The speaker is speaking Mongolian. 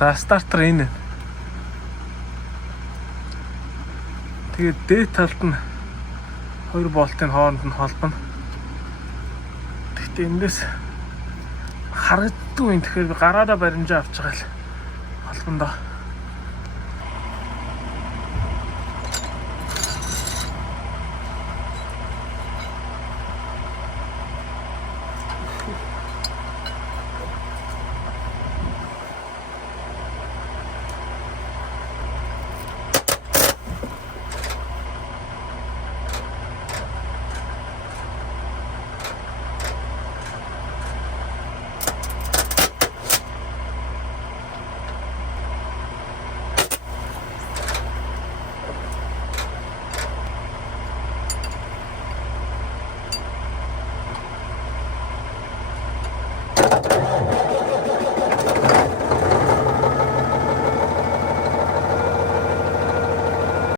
За стартер энэ. Тэгээд дээд талд нь 2 болтын хооронд нь холбоно. Гэхдээ эндээс харагддгүй юм. Тэгэхээр би гараараа баримжаа авч байгаа л холбондоо.